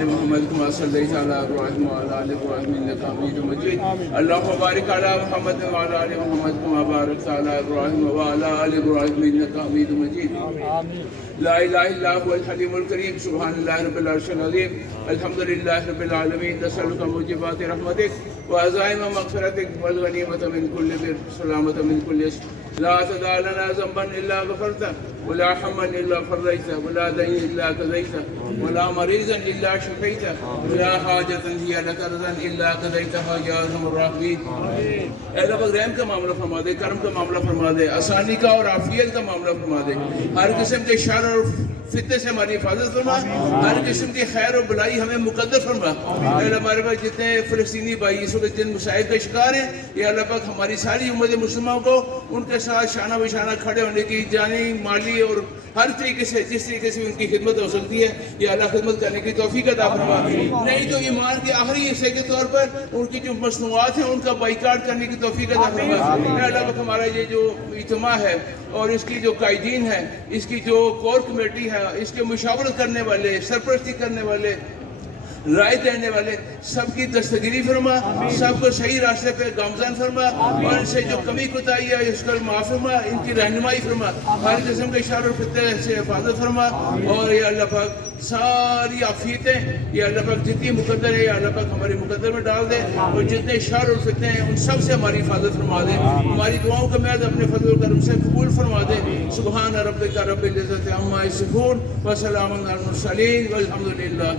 محمد كما صليت على ابراهيم وعلى ال ابراهيم انك حميد مجيد. اللهم بارك على محمد وعلى ال محمد كما باركت على ابراهيم وعلى ال ابراهيم انك حميد مجيد. لا اله الا هو الحليم الكريم. سبحان الله رب العرش العظيم. الحمد لله رب العالمين. نسألك موجبات رحمتك وعزائم مغفرتك والغنيمة من كل بر سلامة من كل اسم. لا تدع لنا ذنبا الا غفرته ولا حما الا فرجته ولا دين الا قضيته ولا مريضا الا شفيته ولا حاجة هي لك رضا الا قضيتها يا ارحم الراحمين. اے رب رحم کا معاملہ فرما دے، کرم کا معاملہ فرما دے، آسانی کا اور عافیت کا معاملہ فرما دے، ہر قسم کے شر اور فتنے سے ہماری حفاظت فرما، ہر قسم کی خیر و بلائی ہمیں مقدر فرما۔ اے اللہ ہمارے پاس جتنے فلسطینی بھائی اس وقت جن مصائب کا شکار ہیں، یا اللہ پاک ہماری ساری امت مسلمہ کو ان کے ساتھ شانہ بشانہ کھڑے ہونے کی جانی مالی اور ہر طریقے سے جس طریقے سے ان کی خدمت ہو سکتی ہے یا اللہ خدمت کرنے کی توفیق عطا فرما۔ نہیں تو ایمان کے آخری حصے کے طور پر ان کی جو مصنوعات ہیں ان کا بائیکاٹ کرنے کی توفیق عطا فرما۔ اے اللہ پاک ہمارا یہ جو اجتماع ہے اور اس کی جو قائدین ہے، اس کی جو کور کمیٹی ہے، اس کے مشاورت کرنے والے، سرپرستی کرنے والے، رائے دینے والے، سب کی دستگیری فرما، سب کو صحیح راستے پہ گامزن فرما، اور ان سے جو کمی کوتاہی ہے اس کو معاف فرما، ان کی رہنمائی فرما، ہر قسم کے شر و فتنے سے حفاظت فرما۔ اور یا اللہ پاک ساری عافیتیں یا اللہ پاک جتنی مقدر ہے یا اللہ پاک ہمارے مقدر میں ڈال دے، اور جتنے شر اور فتنے ہیں ان سب سے ہماری حفاظت فرما دے، ہماری دعاؤں کا میعاد اپنے فضل و کرم سے قبول فرما دے۔ سبحان ربک رب العزت عما یصفون وسلام علی المرسلین والحمد للہ۔